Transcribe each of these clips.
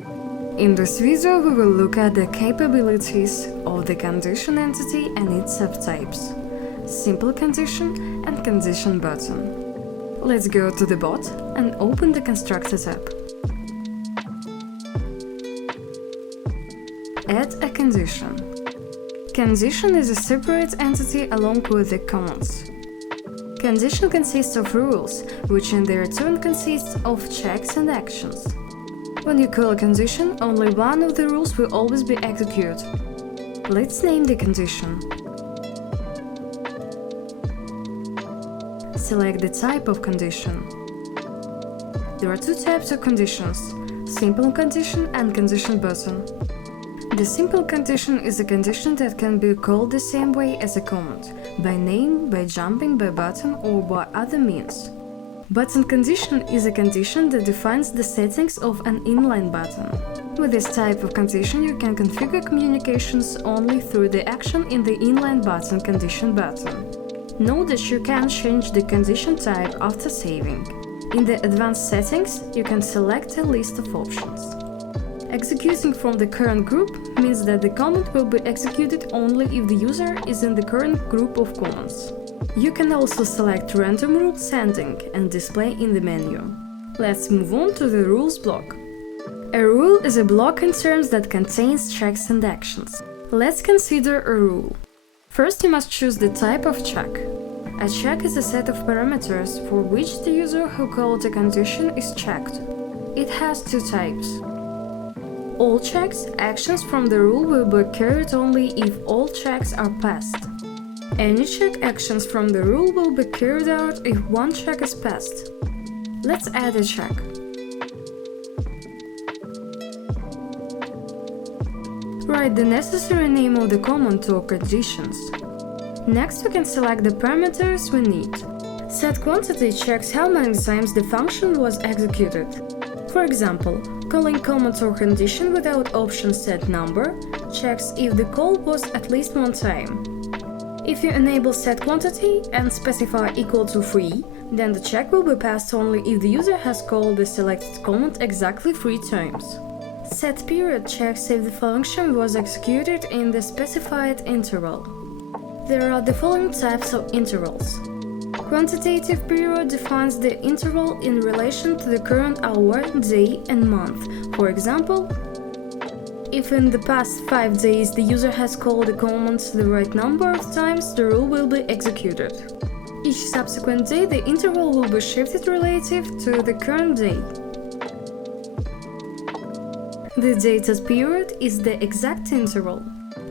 In this video, we will look at the capabilities of the condition entity and its subtypes: simple condition and condition button. Let's go to the bot and open the Constructor tab. Add a condition. Condition is a separate entity along with the commands. Condition consists of rules, which in their turn consists of checks and actions. When you call a condition, only one of the rules will always be executed. Let's name the condition. Select the type of condition. There are two types of conditions: simple condition and condition button. The simple condition is a condition that can be called the same way as a command, by name, by jumping, by button, or by other means. Button condition is a condition that defines the settings of an inline button. With this type of condition, you can configure communications only through the action in the inline button condition button. Note that you can change the condition type after saving. In the advanced settings, you can select a list of options. Executing from the current group means that the command will be executed only if the user is in the current group of commands. You can also select random rule sending and display in the menu. Let's move on to the rules block. A rule is a block in terms that contains checks and actions. Let's consider a rule. First, you must choose the type of check. A check is a set of parameters for which the user who called a condition is checked. It has two types. All checks, actions from the rule will be carried only if all checks are passed. Any check actions from the rule will be carried out if one check is passed. Let's add a check. Write the necessary name of the command or conditions. Next, we can select the parameters we need. Set quantity checks how many times the function was executed. For example, calling command or condition without option set number checks if the call was at least one time. If you enable set quantity and specify equal to 3, then the check will be passed only if the user has called the selected command exactly 3 times. Set period checks if the function was executed in the specified interval. There are the following types of intervals. Quantitative period defines the interval in relation to the current hour, day, and month. For example, if in the past 5 days the user has called the command the right number of times, the rule will be executed. Each subsequent day, the interval will be shifted relative to the current day. The data period is the exact interval.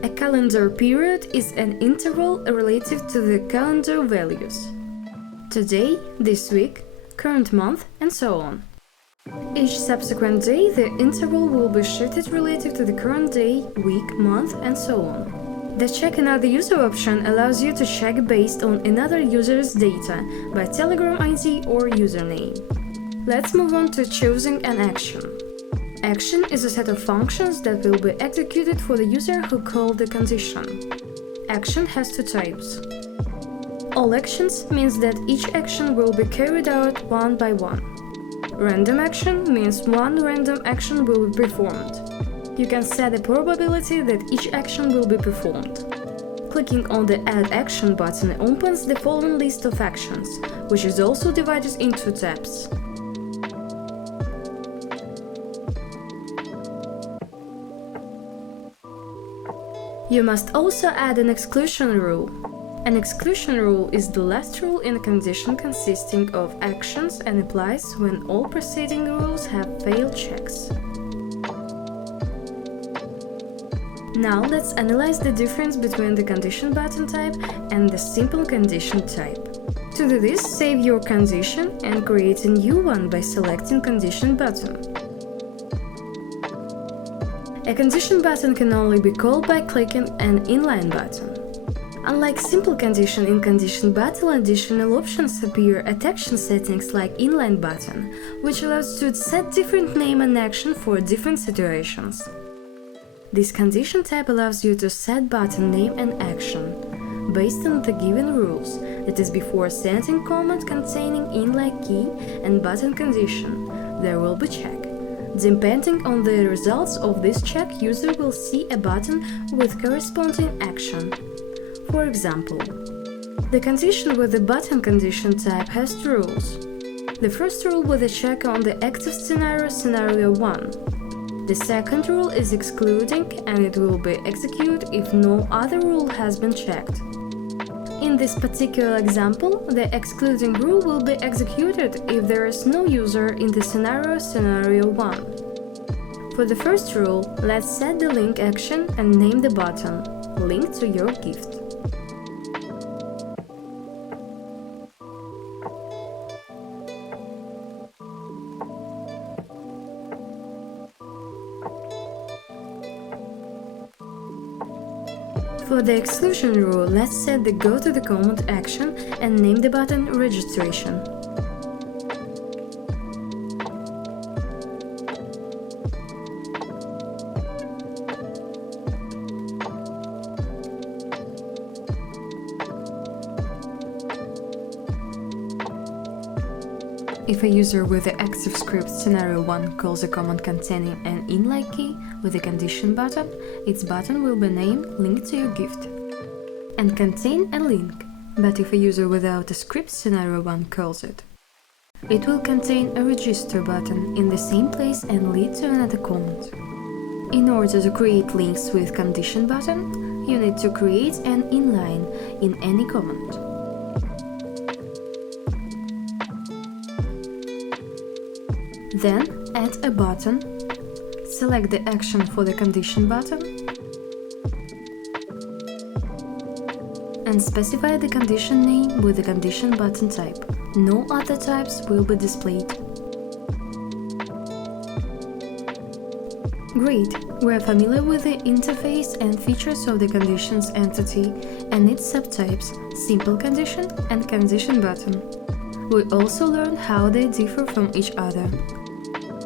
A calendar period is an interval relative to the calendar values: today, this week, current month, and so on. Each subsequent day, the interval will be shifted relative to the current day, week, month, and so on. The Check Another User option allows you to check based on another user's data by Telegram ID or username. Let's move on to choosing an action. Action is a set of functions that will be executed for the user who called the condition. Action has two types. All actions means that each action will be carried out one by one. Random action means one random action will be performed. You can set the probability that each action will be performed. Clicking on the Add Action button opens the following list of actions, which is also divided into tabs. You must also add an exclusion rule. An exclusion rule is the last rule in a condition consisting of actions and applies when all preceding rules have failed checks. Now let's analyze the difference between the condition button type and the simple condition type. To do this, save your condition and create a new one by selecting Condition button. A condition button can only be called by clicking an inline button. Unlike simple condition, in condition button additional options appear at action settings like inline button, which allows you to set different name and action for different situations. This condition type allows you to set button name and action based on the given rules, that is, before sending command containing inline key and button condition, there will be check. Depending on the results of this check, user will see a button with corresponding action. For example, the condition with the button condition type has two rules. The first rule with a check on the active scenario, scenario 1. The second rule is excluding, and it will be executed if no other rule has been checked. In this particular example, the excluding rule will be executed if there is no user in the scenario, scenario 1. For the first rule, let's set the link action and name the button "Link to your gift." For the exclusion rule, let's set the go to the comment action and name the button registration. If a user with the active script scenario 1 calls a command containing an inline key with a condition button, its button will be named "Link to your gift" and contain a link. But if a user without a script scenario 1 calls it, it will contain a register button in the same place and lead to another command. In order to create links with condition button, you need to create an inline in any command. Then add a button, select the action for the condition button, and specify the condition name with the condition button type. No other types will be displayed. Great! We are familiar with the interface and features of the conditions entity and its subtypes, simple condition and condition button. We also learned how they differ from each other.